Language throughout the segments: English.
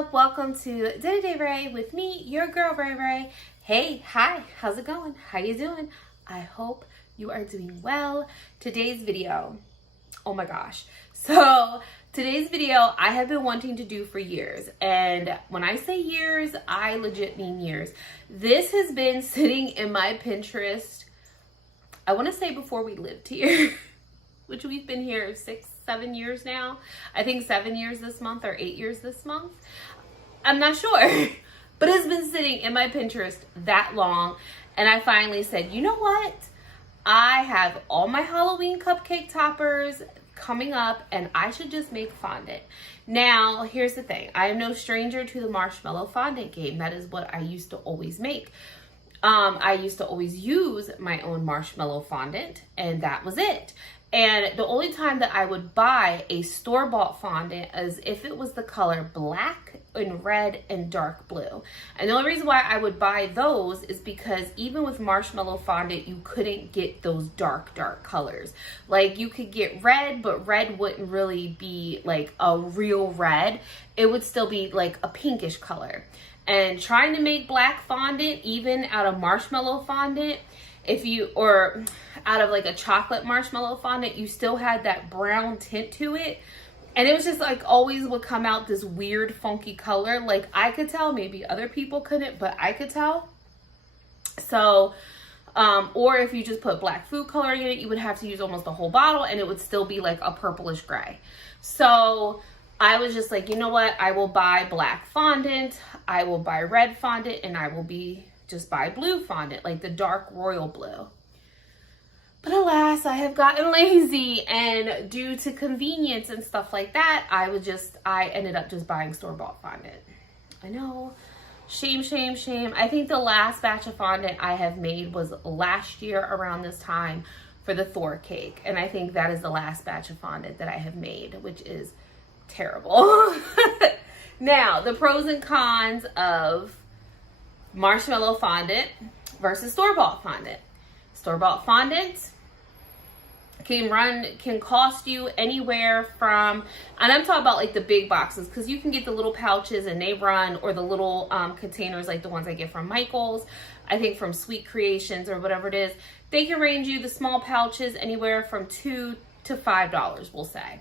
up? Welcome to Day Ray with me, your girl Ray Ray. Hey, hi, how's it going? How you doing? I hope you are doing well. Today's video, oh my gosh. So today's video I have been wanting to do for years. And when I say years, I legit mean years. This has been sitting in my Pinterest, I want to say before we lived here, which we've been here 6-7 years now. I think 7 years this month or 8 years this month. I'm not sure, but it's been sitting in my Pinterest that long. And I finally said, you know what? I have all my Halloween cupcake toppers coming up and I should just make fondant. Now, here's the thing. I am no stranger to the marshmallow fondant game. That is what I used to always make. I used to always use my own marshmallow fondant, and that was it. And the only time that I would buy a store-bought fondant is if it was the color black and red and dark blue. And the only reason why I would buy those is because even with marshmallow fondant, you couldn't get those dark colors. Like you could get red, but red wouldn't really be like a real red. It would still be like a pinkish color. And trying to make black fondant, even out of marshmallow fondant, or out of like a chocolate marshmallow fondant, you still had that brown tint to it. And it was just like always would come out this weird funky color. Like I could tell, maybe other people couldn't, but I could tell. So, or if you just put black food coloring in it, you would have to use almost the whole bottle and it would still be like a purplish gray. So I was just like, you know what? I will buy black fondant, I will buy red fondant, and I will just buy blue fondant, like the dark royal blue. But alas, I have gotten lazy, and due to convenience and stuff like that, I ended up just buying store-bought fondant. I know, shame, shame, shame. I think the last batch of fondant I have made was last year around this time for the Thor cake. And I think that is the last batch of fondant that I have made, which is terrible. Now, the pros and cons of marshmallow fondant versus store-bought fondant. Store-bought fondant can cost you anywhere from, and I'm talking about like the big boxes, because you can get the little pouches and they run, or the little containers like the ones I get from Michael's, I think from Sweet Creations or whatever it is. They can range you, the small pouches, anywhere from $2 to $5, we'll say,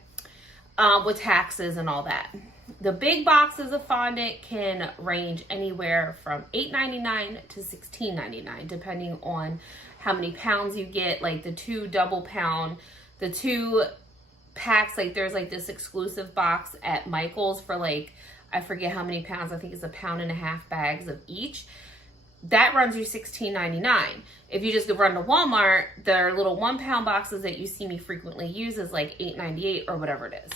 with taxes and all that. The big boxes of fondant can range anywhere from $8.99 to $16.99, depending on how many pounds you get. Like the 2 double pound, the 2 packs, like there's like this exclusive box at Michael's for like, I forget how many pounds, I think it's 1.5 pound bags of each. That runs you $16.99. If you just go run to Walmart, their little 1 pound boxes that you see me frequently use is like $8.98 or whatever it is.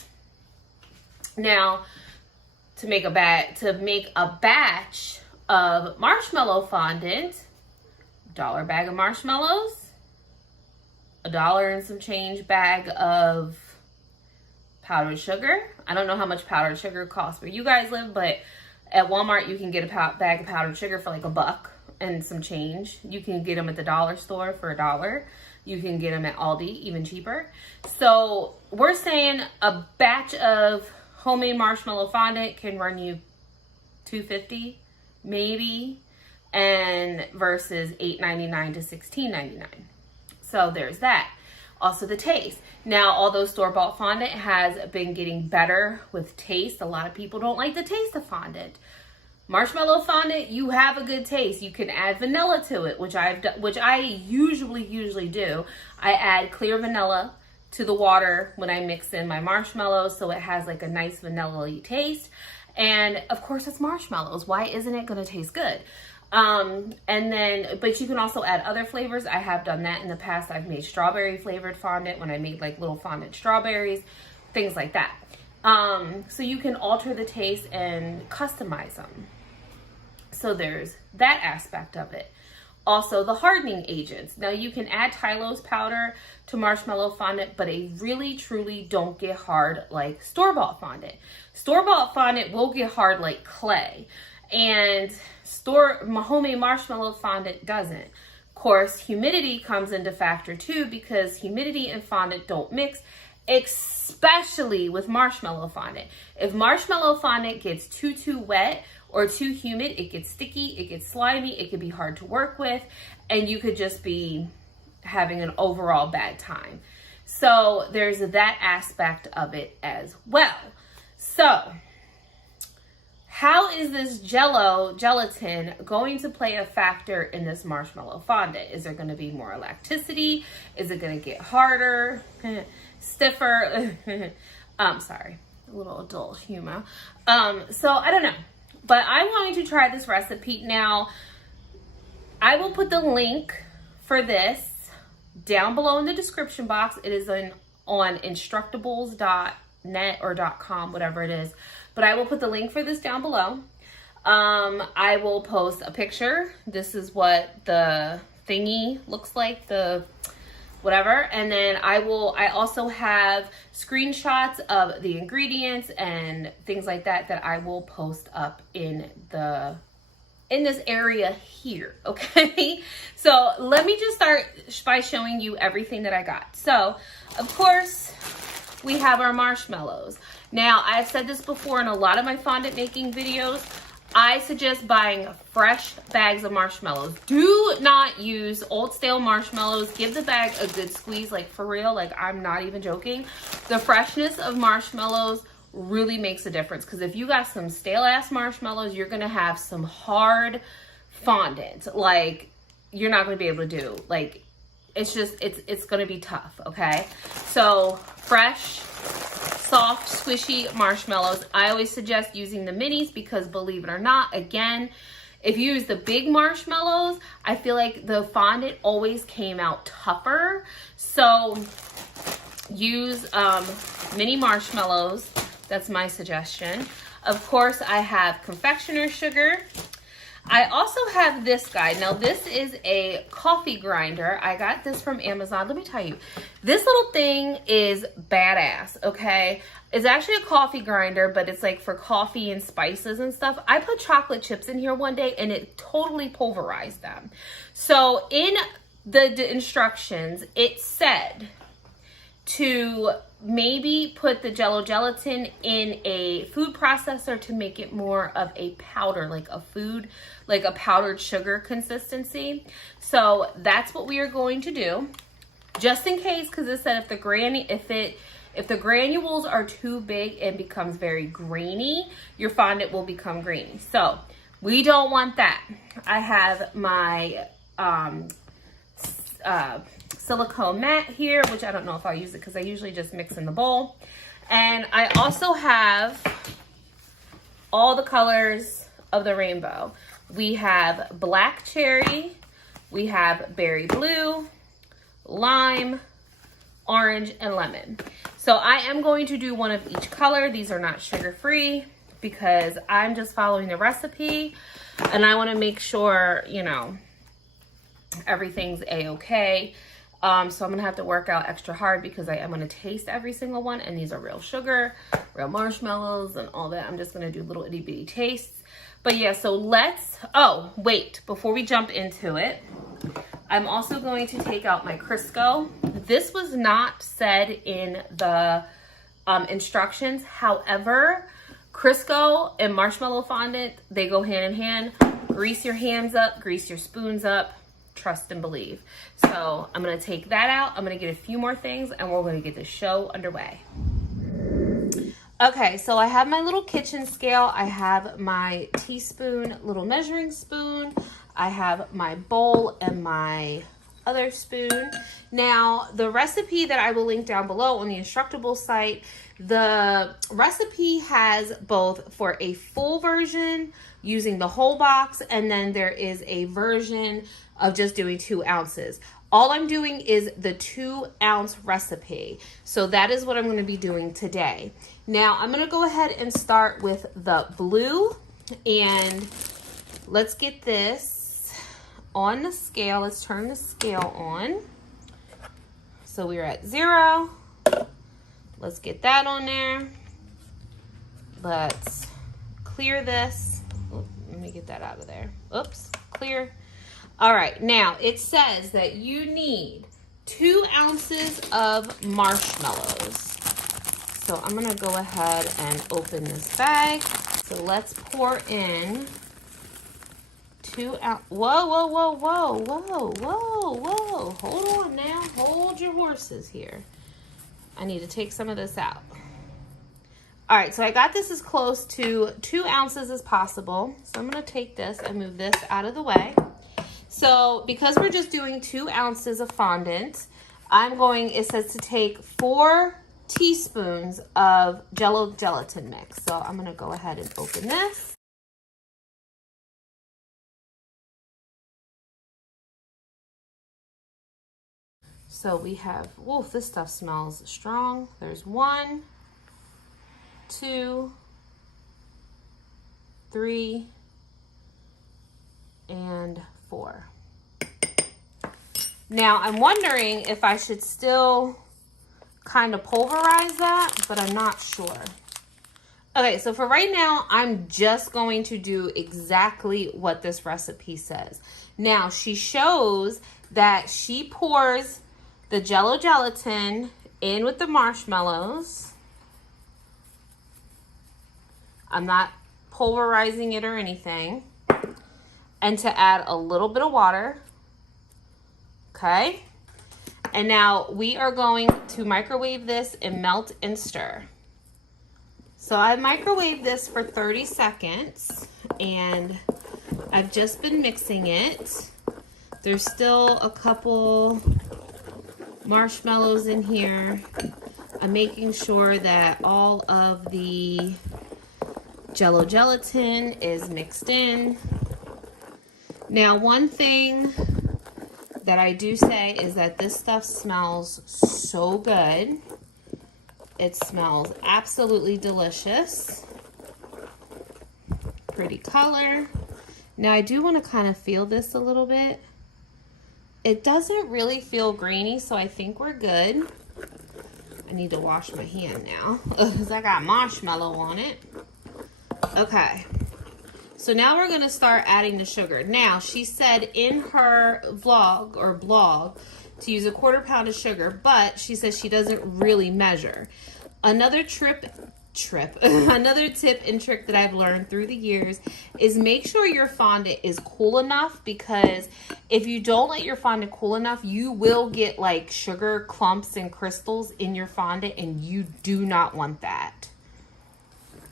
Now, to make a batch of marshmallow fondant, $1 bag of marshmallows, $1 and some change bag of powdered sugar. I don't know how much powdered sugar costs where you guys live, but at Walmart you can get a bag of powdered sugar for like $1 and some change. You can get them at the dollar store for $1. You can get them at Aldi, even cheaper. So we're saying a batch of homemade marshmallow fondant can run you $2.50 maybe, and versus $8.99 to $16.99. So there's that. Also the taste. Now, although store-bought fondant has been getting better with taste, a lot of people don't like the taste of fondant. Marshmallow fondant, you have a good taste. You can add vanilla to it, which I usually do. I add clear vanilla to the water when I mix in my marshmallows, so it has like a nice vanilla-y taste. And of course it's marshmallows. Why isn't it gonna taste good? But you can also add other flavors. I have done that in the past. I've made strawberry flavored fondant when I made like little fondant strawberries, things like that. So you can alter the taste and customize them. So there's that aspect of it. Also, the hardening agents. Now, you can add Tylose powder to marshmallow fondant, but it really, truly don't get hard like store-bought fondant. Store-bought fondant will get hard like clay, and homemade marshmallow fondant doesn't. Of course, humidity comes into factor too, because humidity and fondant don't mix, especially with marshmallow fondant. If marshmallow fondant gets too wet or too humid, it gets sticky, it gets slimy, it can be hard to work with, and you could just be having an overall bad time. So there's that aspect of it as well. So how is this Jello gelatin going to play a factor in this marshmallow fondant? Is there going to be more elasticity? Is it going to get harder, stiffer? Sorry, a little adult humor. So I don't know, but I'm going to try this recipe. Now, I will put the link for this down below in the description box. It is on instructables.net or .com, whatever it is. But I will put the link for this down below. I will post a picture. This is what the thingy looks like, the whatever. And then I also have screenshots of the ingredients and things like that that I will post up in this area here, okay? So let me just start by showing you everything that I got. So, of course, we have our marshmallows. Now, I've said this before in a lot of my fondant making videos. I suggest buying fresh bags of marshmallows. Do not use old stale marshmallows. Give the bag a good squeeze, like for real, like I'm not even joking. The freshness of marshmallows really makes a difference, because if you got some stale ass marshmallows, you're gonna have some hard fondant. Like, you're not gonna be able to do. Like, it's just, it's gonna be tough, okay? So, fresh, soft, squishy marshmallows. I always suggest using the minis because, believe it or not, again, if you use the big marshmallows, I feel like the fondant always came out tougher. So use mini marshmallows. That's my suggestion. Of course, I have confectioner sugar. I also have this guy. Now, this is a coffee grinder. I got this from Amazon. Let me tell you, this little thing is badass, okay? It's actually a coffee grinder, but it's like for coffee and spices and stuff. I put chocolate chips in here one day and it totally pulverized them. So in the instructions, it said to maybe put the Jello gelatin in a food processor to make it more of a powder, like a powdered sugar consistency. So that's what we are going to do, just in case, because it said if the granules are too big and becomes very grainy, your fondant will become grainy. So we don't want that. I have my silicone mat here, which I don't know if I'll use it because I usually just mix in the bowl. And I also have all the colors of the rainbow. We have black cherry, we have berry blue, lime, orange, and lemon. So I am going to do one of each color. These are not sugar-free because I'm just following the recipe and I want to make sure, you know, everything's a-okay. So I'm going to have to work out extra hard because I am going to taste every single one. And these are real sugar, real marshmallows, and all that. I'm just going to do little itty bitty tastes. But yeah, so oh, wait, before we jump into it, I'm also going to take out my Crisco. This was not said in the instructions. However, Crisco and marshmallow fondant, they go hand in hand. Grease your hands up, grease your spoons up. Trust and believe. So I'm going to take that out. I'm going to get a few more things and we're going to get the show underway. Okay, so I have my little kitchen scale. I have my teaspoon little measuring spoon. I have my bowl and my other spoon. Now, the recipe that I will link down below on the Instructable site, the recipe has both for a full version using the whole box, and then there is a version of just doing 2 ounces. All I'm doing is the 2-ounce recipe. So that is what I'm going to be doing today. Now I'm going to go ahead and start with the blue, and let's get this on the scale. Let's turn the scale on. So we're at 0. Let's get that on there. Let's clear this. Oops, let me get that out of there. Oops, clear. All right, now it says that you need 2 ounces of marshmallows. So I'm gonna go ahead and open this bag. So let's pour in 2 ounces. Whoa, whoa, whoa, whoa, whoa, whoa, whoa. Hold on now. Hold your horses here. I need to take some of this out. All right, so I got this as close to 2 ounces as possible. So I'm gonna take this and move this out of the way. So because we're just doing 2 ounces of fondant, it says to take 4 teaspoons of Jello gelatin mix. So I'm gonna go ahead and open this. So we have, whoa, this stuff smells strong. There's 1, 2, 3, and 4. Now I'm wondering if I should still kind of pulverize that, but I'm not sure. Okay, so for right now, I'm just going to do exactly what this recipe says. Now, she shows that she pours the Jello gelatin in with the marshmallows. I'm not pulverizing it or anything. And to add a little bit of water. Okay. And now we are going to microwave this and melt and stir. So I microwaved this for 30 seconds and I've just been mixing it. There's still a couple marshmallows in here. I'm making sure that all of the Jello gelatin is mixed in. Now, one thing that I do say is that this stuff smells so good. It smells absolutely delicious. Pretty color. Now I do want to kind of feel this a little bit. It doesn't really feel grainy, so I think we're good. I need to wash my hand now because I got marshmallow on it. Okay. So now we're going to start adding the sugar. Now, she said in her blog to use 1/4 pound of sugar, but she says she doesn't really measure. Another another tip and trick that I've learned through the years is make sure your fondant is cool enough, because if you don't let your fondant cool enough, you will get like sugar clumps and crystals in your fondant, and you do not want that.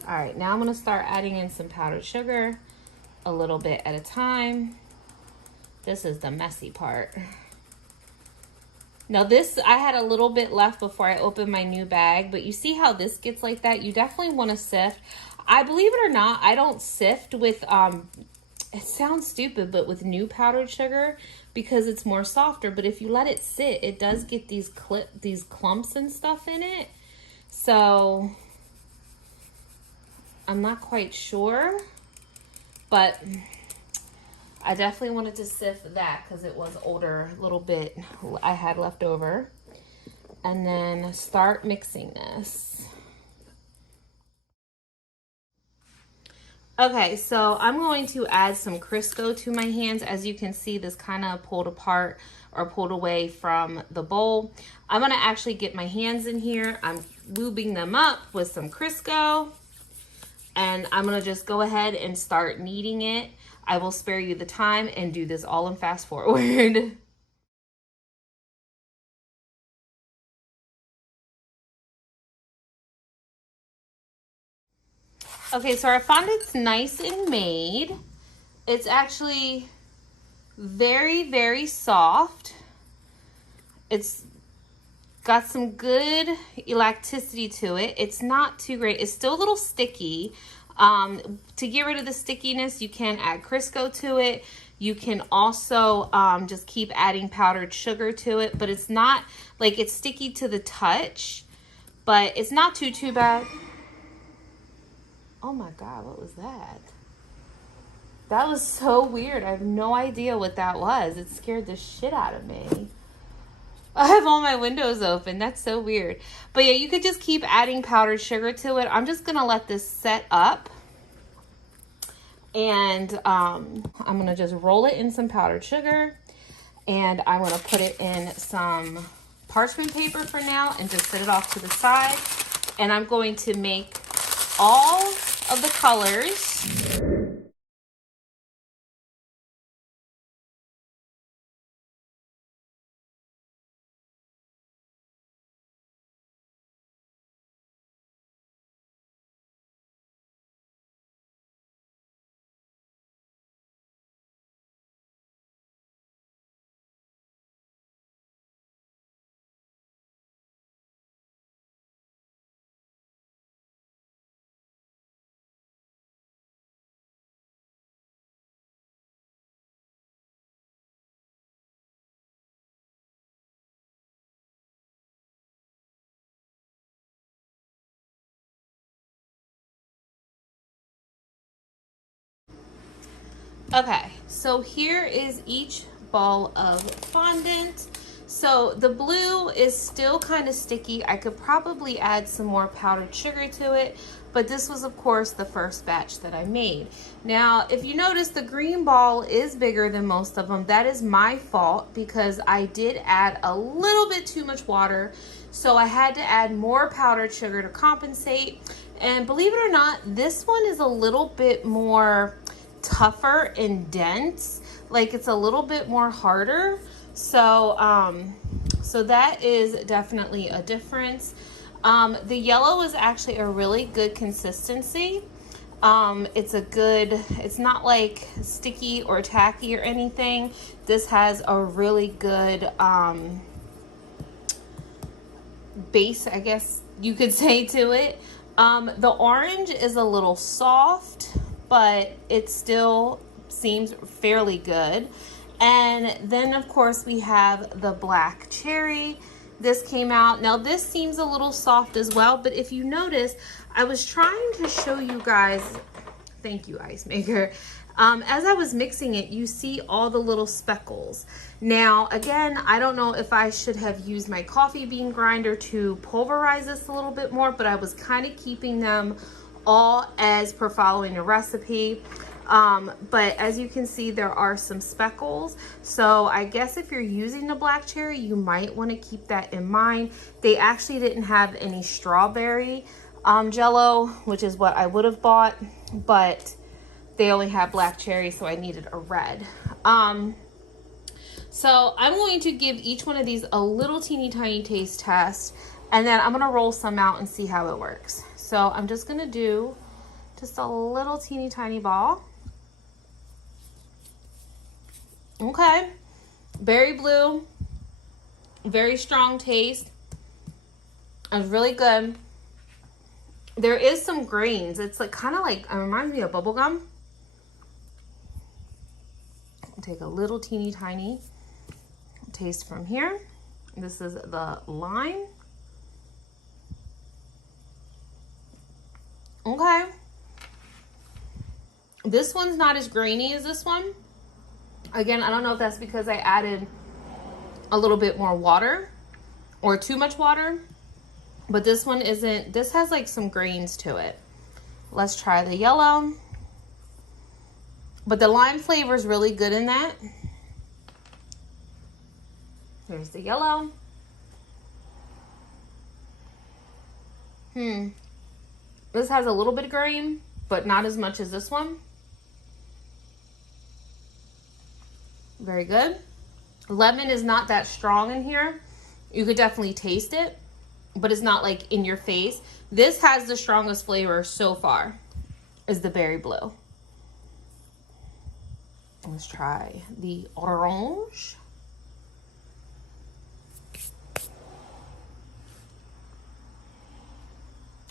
All right, now I'm gonna start adding in some powdered sugar, a little bit at a time. This is the messy part. Now this, I had a little bit left before I opened my new bag, but you see how this gets like that? You definitely wanna sift. I, believe it or not, I don't sift with, it sounds stupid, but with new powdered sugar, because it's more softer. But if you let it sit, it does get these clumps and stuff in it. So I'm not quite sure, but I definitely wanted to sift that because it was older, little bit I had left over. And then start mixing this. Okay, so I'm going to add some Crisco to my hands. As you can see, this kind of pulled apart or pulled away from the bowl. I'm gonna actually get my hands in here. I'm lubing them up with some Crisco. And I'm gonna just go ahead and start kneading it. I will spare you the time and do this all in fast forward. Okay, so our fondant's nice and made. It's actually very, very soft. It's got some good elasticity to it. It's not too great. It's still a little sticky. To get rid of the stickiness, you can add Crisco to it. You can also just keep adding powdered sugar to it, but it's not, like, it's sticky to the touch, but it's not too bad. Oh my God, what was that? That was so weird. I have no idea what that was. It scared the shit out of me. I have all my windows open. That's so weird. But yeah, you could just keep adding powdered sugar to it. I'm just gonna let this set up. And I'm gonna just roll it in some powdered sugar. And I'm gonna put it in some parchment paper for now and just set it off to the side. and I'm going to make all of the colors. Okay, so here is each ball of fondant. So the blue is still kind of sticky. I could probably add some more powdered sugar to it, but this was of course the first batch that I made. Now, if you notice, the green ball is bigger than most of them. That is my fault because I did add a little bit too much water. So I had to add more powdered sugar to compensate. And believe it or not, this one is a little bit more tougher and dense, like it's a little bit more harder. So so that is definitely a difference. The yellow is actually a really good consistency. It's not like sticky or tacky or anything. This has a really good base, I guess you could say, to it. The orange is a little soft, but it still seems fairly good. And then of course we have the black cherry. This came out. Now this seems a little soft as well, but if you notice, I was trying to show you guys, thank you, Ice Maker. As I was mixing it, you see all the little speckles. Now, again, I don't know if I should have used my coffee bean grinder to pulverize this a little bit more, but I was kind of keeping them all as per following the recipe. But as you can see, there are some speckles. So I guess if you're using the black cherry, you might want to keep that in mind. They actually didn't have any strawberry Jello, which is what I would have bought, but they only have black cherry, so I needed a red. So I'm going to give each one of these a little teeny tiny taste test, and then I'm going to roll some out and see how it works. So I'm just going to do just a little teeny tiny ball. Okay, berry blue, very strong taste. It's really good. There is some grains. It's like kind of like, it reminds me of bubble gum. I'll take a little teeny tiny taste from here. This is the lime. Okay. This one's not as grainy as this one. Again, I don't know if that's because I added a little bit more water or too much water, but this one isn't. This has like some grains to it. Let's try the yellow. But the lime flavor is really good in that. Here's the yellow. This has a little bit of grain, but not as much as this one. Very good. Lemon is not that strong in here. You could definitely taste it, but it's not like in your face. This has the strongest flavor so far, is the berry blue. Let's try the orange.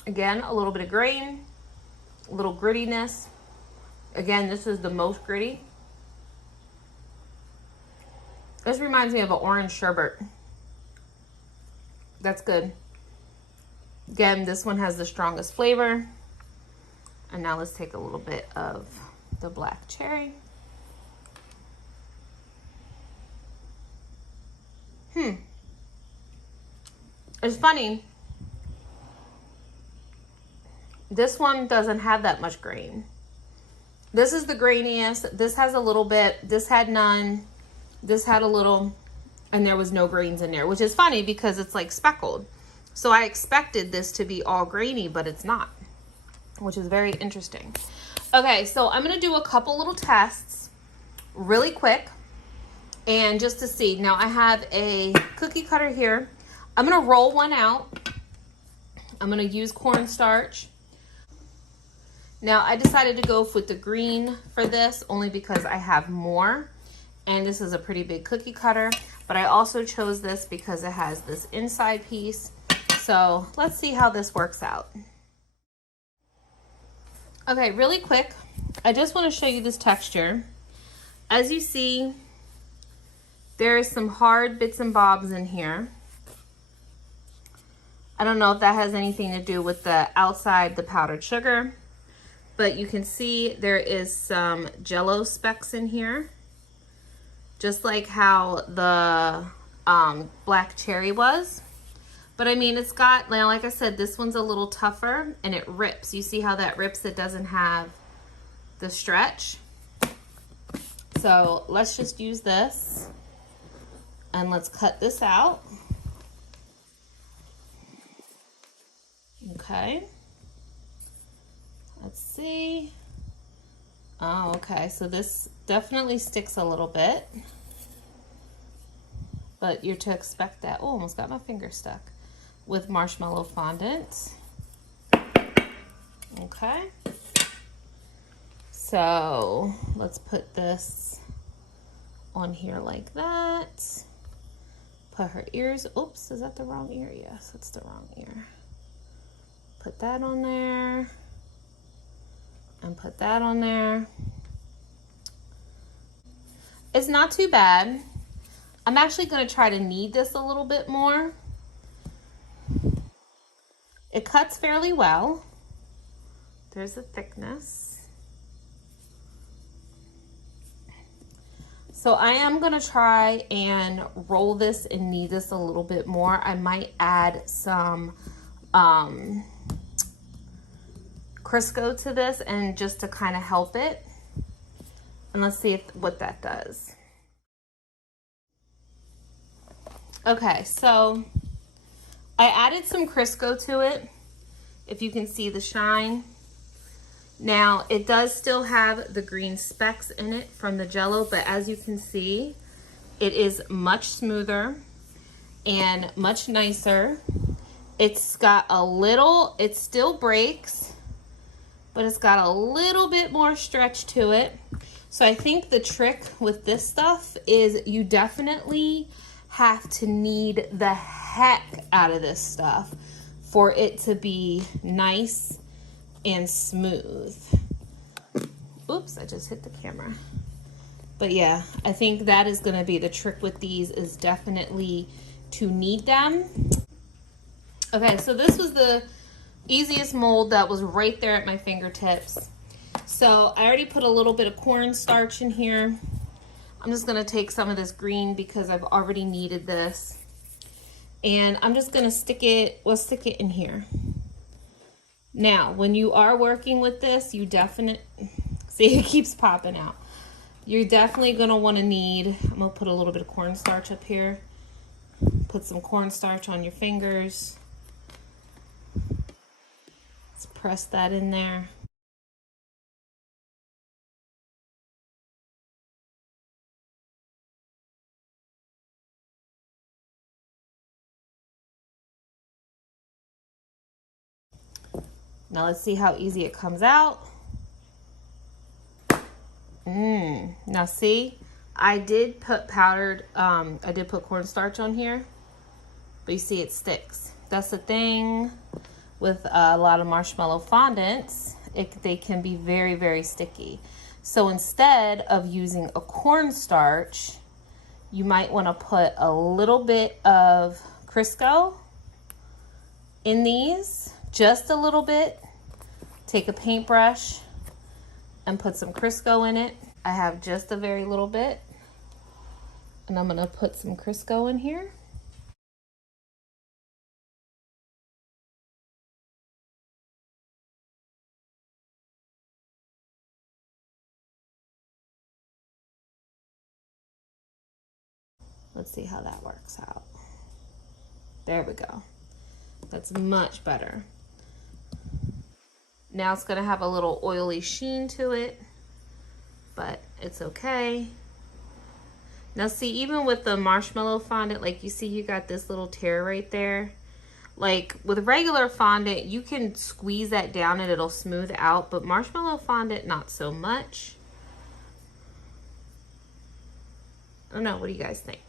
Again, a little bit of grain, a little grittiness. Again, this is the most gritty. This reminds me of an orange sherbet. That's good. Again, this one has the strongest flavor. And now let's take a little bit of the black cherry. It's funny. This one doesn't have that much grain. This is the grainiest. This has a little bit. This had none. This had a little. And there was no grains in there, which is funny because it's like speckled. So I expected this to be all grainy, but it's not, which is very interesting. Okay, so I'm gonna do a couple little tests really quick, and just to see. Now I have a cookie cutter here. I'm gonna roll one out. I'm gonna use cornstarch. Now I decided to go with the green for this only because I have more, and this is a pretty big cookie cutter, but I also chose this because it has this inside piece. So let's see how this works out. Okay, really quick, I just want to show you this texture. As you see, there is some hard bits and bobs in here. I don't know if that has anything to do with the outside, the powdered sugar, but you can see there is some Jello specks in here, just like how the black cherry was. But I mean, it's got, now, like I said, this one's a little tougher and it rips. You see how that rips? It doesn't have the stretch. So let's just use this and let's cut this out. Okay. Let's see. Oh, okay. So this definitely sticks a little bit, but you're to expect that. Oh, almost got my finger stuck with marshmallow fondant. Okay. So let's put this on here like that. Put her ears. Oops, is that the wrong ear? Yes, it's the wrong ear. Put that on there. And put that on there. It's not too bad. I'm actually going to try to knead this a little bit more. It cuts fairly well. There's the thickness. So I am going to try and roll this and knead this a little bit more. I might add some Crisco to this, and just to kind of help it. And let's see what that does. Okay, so I added some Crisco to it, if you can see the shine. Now, it does still have the green specks in it from the Jello, but as you can see, it is much smoother and much nicer. It's got a little, it still breaks, but it's got a little bit more stretch to it. So I think the trick with this stuff is you definitely have to knead the heck out of this stuff for it to be nice and smooth. Oops, I just hit the camera. But yeah, I think that is gonna be the trick with these, is definitely to knead them. Okay, so this was the easiest mold that was right there at my fingertips. So I already put a little bit of cornstarch in here. I'm just gonna take some of this green because I've already kneaded this. And I'm just gonna stick it, we'll stick it in here. Now, when you are working with this, you definitely, see it keeps popping out. You're definitely gonna wanna knead, I'm gonna put a little bit of cornstarch up here. Put some cornstarch on your fingers. Let's press that in there. Now let's see how easy it comes out. Now see, I did put powdered, I did put cornstarch on here, but you see it sticks. That's the thing with a lot of marshmallow fondants, they can be very, very sticky. So instead of using a cornstarch, you might want to put a little bit of Crisco in these, just a little bit. Take a paintbrush and put some Crisco in it. I have just a very little bit, and I'm gonna put some Crisco in here. Let's see how that works out. There we go. That's much better. Now it's gonna have a little oily sheen to it, but it's okay. Now see, even with the marshmallow fondant, like you see you got this little tear right there. Like with regular fondant, you can squeeze that down and it'll smooth out, but marshmallow fondant, not so much. I don't know, what do you guys think?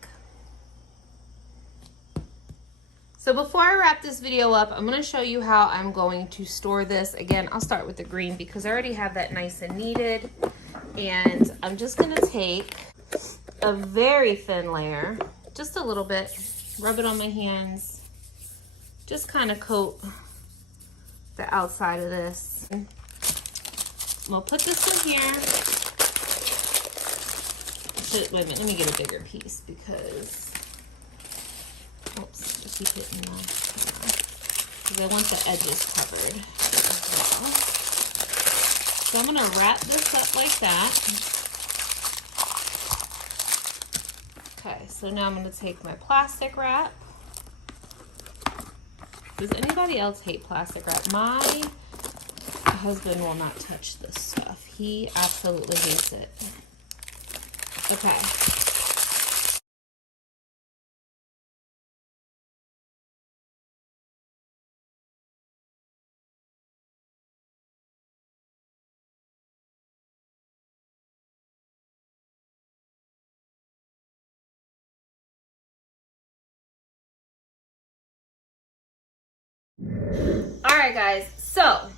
So before I wrap this video up, I'm gonna show you how I'm going to store this. Again, I'll start with the green because I already have that nice and kneaded. And I'm just gonna take a very thin layer, just a little bit, rub it on my hands, just kind of coat the outside of this. We'll put this in here. Wait a minute, let me get a bigger piece because, oops, I keep hitting that. Because I want the edges covered as well. So I'm gonna wrap this up like that. Okay, so now I'm gonna take my plastic wrap. Does anybody else hate plastic wrap? My husband will not touch this stuff. He absolutely hates it. Okay. All right, guys, so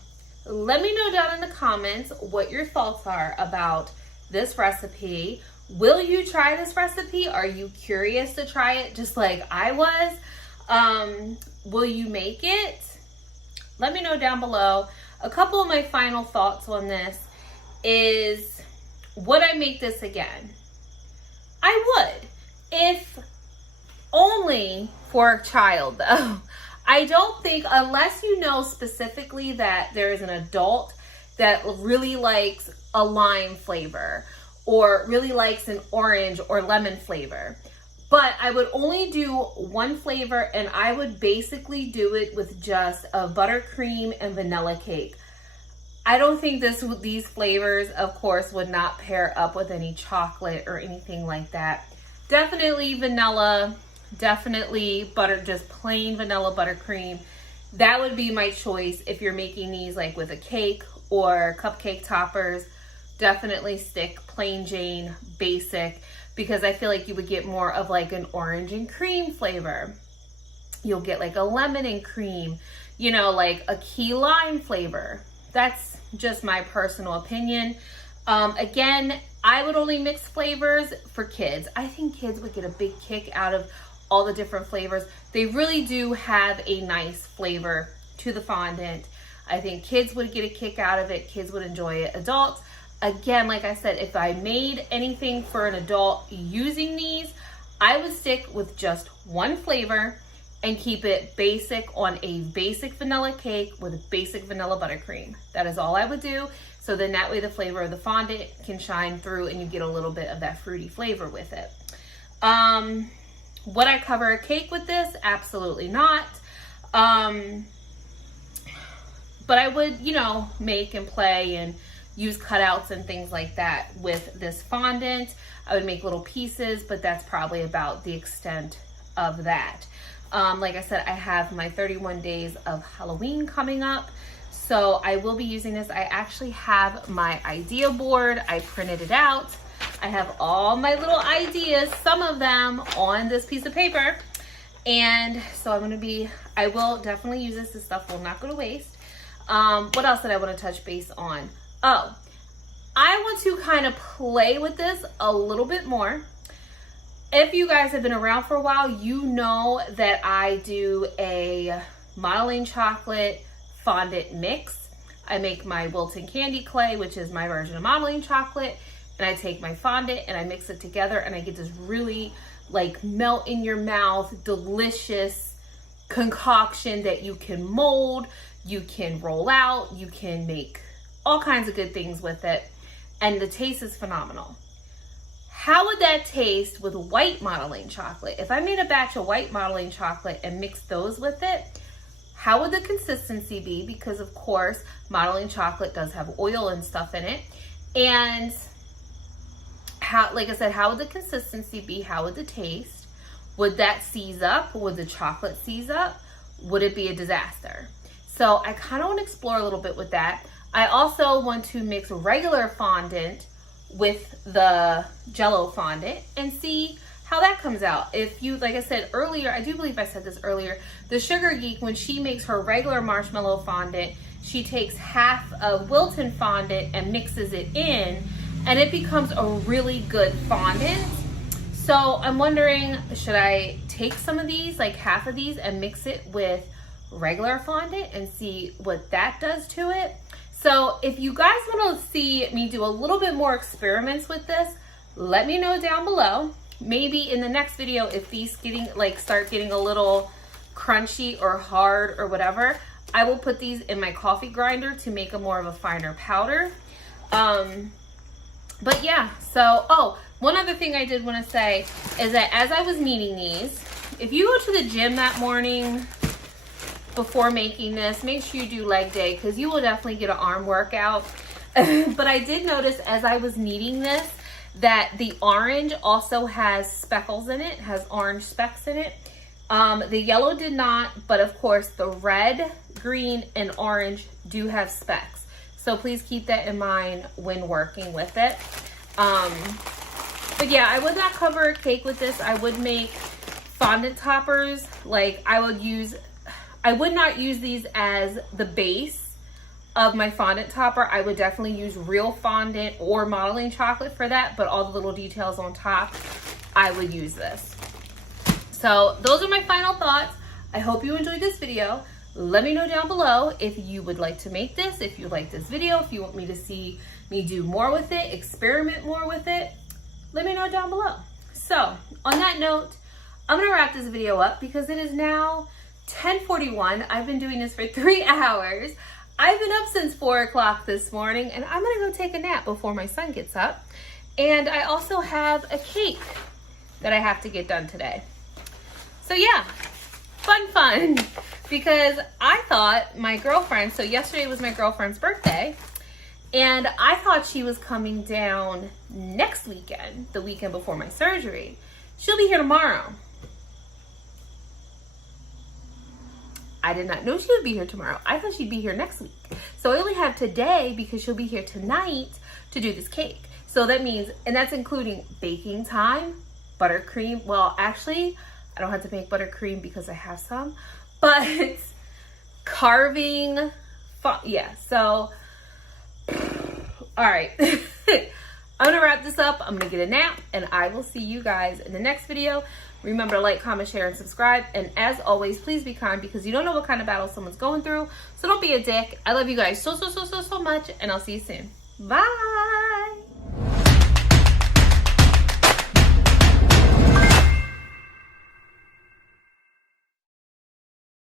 let me know down in the comments what your thoughts are about this recipe. Will you try this recipe? Are you curious to try it just like I was? Will you make it? Let me know down below. A couple of my final thoughts on this is, would I make this again? I would, if only for a child though. I don't think, unless you know specifically that there is an adult that really likes a lime flavor or really likes an orange or lemon flavor. But I would only do one flavor, and I would basically do it with just a buttercream and vanilla cake. I don't think these flavors, of course, would not pair up with any chocolate or anything like that. Definitely vanilla. Definitely butter, just plain vanilla buttercream. That would be my choice if you're making these like with a cake or cupcake toppers. Definitely stick plain Jane basic, because I feel like you would get more of like an orange and cream flavor. You'll get like a lemon and cream, you know, like a key lime flavor. That's just my personal opinion. Again, I would only mix flavors for kids. I think kids would get a big kick out of all the different flavors. They really do have a nice flavor to the fondant. I think kids would get a kick out of it. Kids would enjoy it. Adults, again, like I said, if I made anything for an adult using these, I would stick with just one flavor and keep it basic on a basic vanilla cake with a basic vanilla buttercream. That is all I would do. So then that way the flavor of the fondant can shine through and you get a little bit of that fruity flavor with it. Would I cover a cake with this? Absolutely not. But I would, you know, make and play and use cutouts and things like that with this fondant. I would make little pieces, but that's probably about the extent of that. Like I said, I have my 31 days of Halloween coming up, so I will be using this. I actually have my idea board. I printed it out. I have all my little ideas, some of them on this piece of paper. And so I will definitely use this. This stuff will not go to waste. What else did I want to touch base on? Oh, I want to kind of play with this a little bit more. If you guys have been around for a while, you know that I do a modeling chocolate fondant mix. I make my Wilton candy clay, which is my version of modeling chocolate, and I take my fondant and I mix it together, and I get this really like melt in your mouth, delicious concoction that you can mold, you can roll out, you can make all kinds of good things with it, and the taste is phenomenal. How would that taste with white modeling chocolate? If I made a batch of white modeling chocolate and mixed those with it, how would the consistency be? Because of course, modeling chocolate does have oil and stuff in it. And how, like I said, how would the consistency be? How would the taste? Would that seize up? Would the chocolate seize up? Would it be a disaster? So I kind of want to explore a little bit with that. I also want to mix regular fondant with the Jello fondant and see how that comes out. If you, like I said earlier, I do believe I said this earlier, the Sugar Geek, when she makes her regular marshmallow fondant, she takes half of Wilton fondant and mixes it in, and it becomes a really good fondant. So I'm wondering, should I take some of these, like half of these, and mix it with regular fondant and see what that does to it? So if you guys want to see me do a little bit more experiments with this, let me know down below. Maybe in the next video, if these start getting a little crunchy or hard or whatever, I will put these in my coffee grinder to make a more of a finer powder. But yeah, so, oh, one other thing I did want to say is that as I was kneading these, if you go to the gym that morning before making this, make sure you do leg day, because you will definitely get an arm workout. But I did notice as I was kneading this that the orange also has speckles in it, has orange specks in it. The yellow did not, but of course the red, green, and orange do have specks. So please keep that in mind when working with it. But yeah, I would not cover a cake with this. I would make fondant toppers. Like I would not use these as the base of my fondant topper. I would definitely use real fondant or modeling chocolate for that, but all the little details on top, I would use this. So those are my final thoughts. I hope you enjoyed this video. Let me know down below if you would like to make this, if you like this video, if you want me to see me do more with it, experiment more with it, let me know down below. So on that note, I'm gonna wrap this video up because it is now 10:41. I've been doing this for 3 hours. I've been up since 4 o'clock this morning, and I'm gonna go take a nap before my son gets up. And I also have a cake that I have to get done today. So yeah, fun, because I thought my girlfriend, so yesterday was my girlfriend's birthday, and I thought she was coming down next weekend, the weekend before my surgery. She'll be here tomorrow. I did not know she would be here tomorrow. I thought she'd be here next week. So I only have today because she'll be here tonight to do this cake. So that means, and that's including baking time, buttercream. Well, actually, I don't have to make buttercream because I have some, but carving, yeah, so, all right. I'm gonna wrap this up. I'm gonna get a nap, and I will see you guys in the next video. Remember to like, comment, share, and subscribe. And as always, please be kind, because you don't know what kind of battle someone's going through. So don't be a dick. I love you guys so much, and I'll see you soon. Bye.